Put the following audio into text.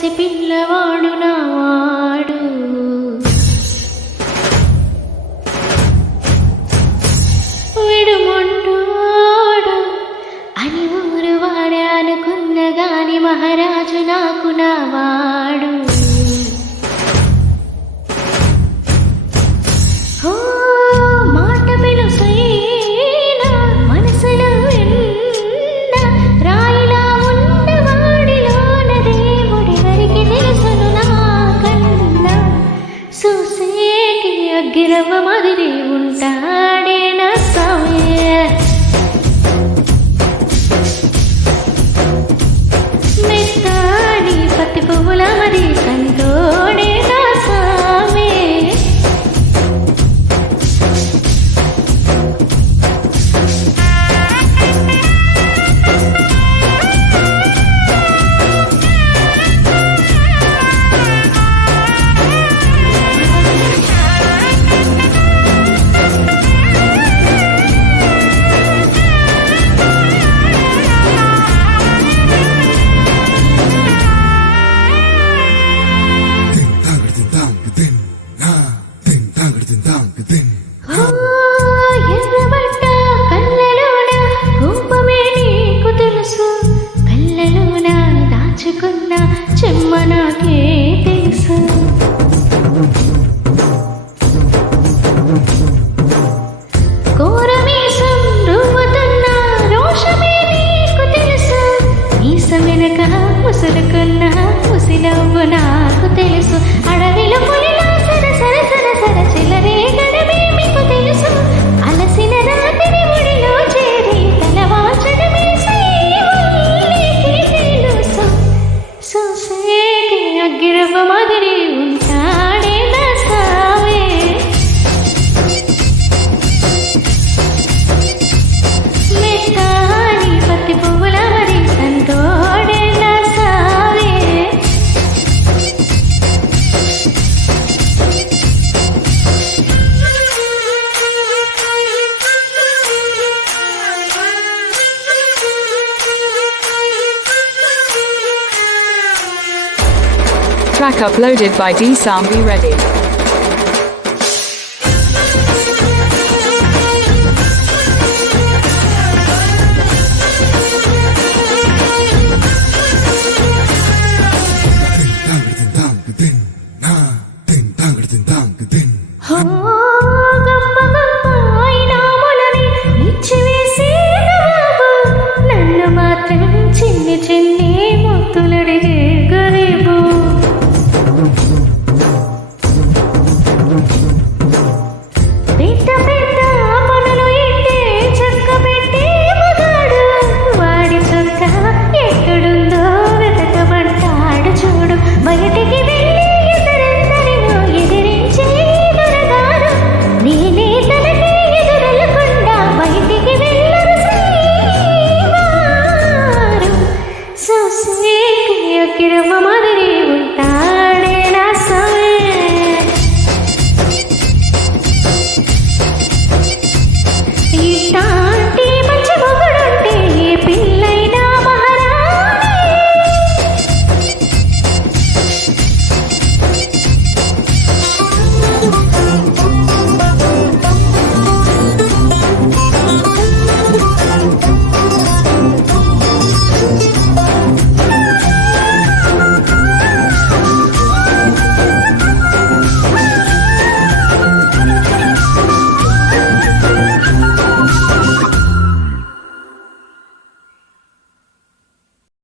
పసి పిల్లవాడు నావాడు. విడుముంటోడు అని ఊరు వాడే అనుకున్న గాని మహారాజు నాకు నావాడు. మాట పిలుసైనా మనసులో ఎన్న రాయిలా ఉన్నవాడిలోన దేవుడెవరికి తెలుసును నాకన్నా. చూసేటి అగ్గిరవ్వ మాదిరి ఉంటాడే నా స్వామి. మెత్తాడి పత్తి పువ్వుల మరి సంతోడే నా స్వామి. ఎర్రబడ్డ కళ్ళలోన కోపమే నీకు తెలుసు, కళ్ళలోన దాచుకున్న చెమ్మ నాకే తెలుసు. కోరమీసం రువ్వుతున్న రోషమే నీకు తెలుసు, మీసం వెనక ముసురుకున్న ముసినవ్వు నాకు తెలుసు. అడవిలో పులిలా సర సర సర సర చిల్లరే గడమే మీకు తెలుసు. అలసిన రాత్రి ఒడిలో చేరి తలవాచడమే నీకే తెలుసు. సొసైటీ అగ్గిరవ్వ మాదిరి ఉంటాడే నా స్వామి. మెత్తాని పత్తి పువ్వుల మరి సంతోడే నా స్వామి. Track uploaded by D Sambi Reddy.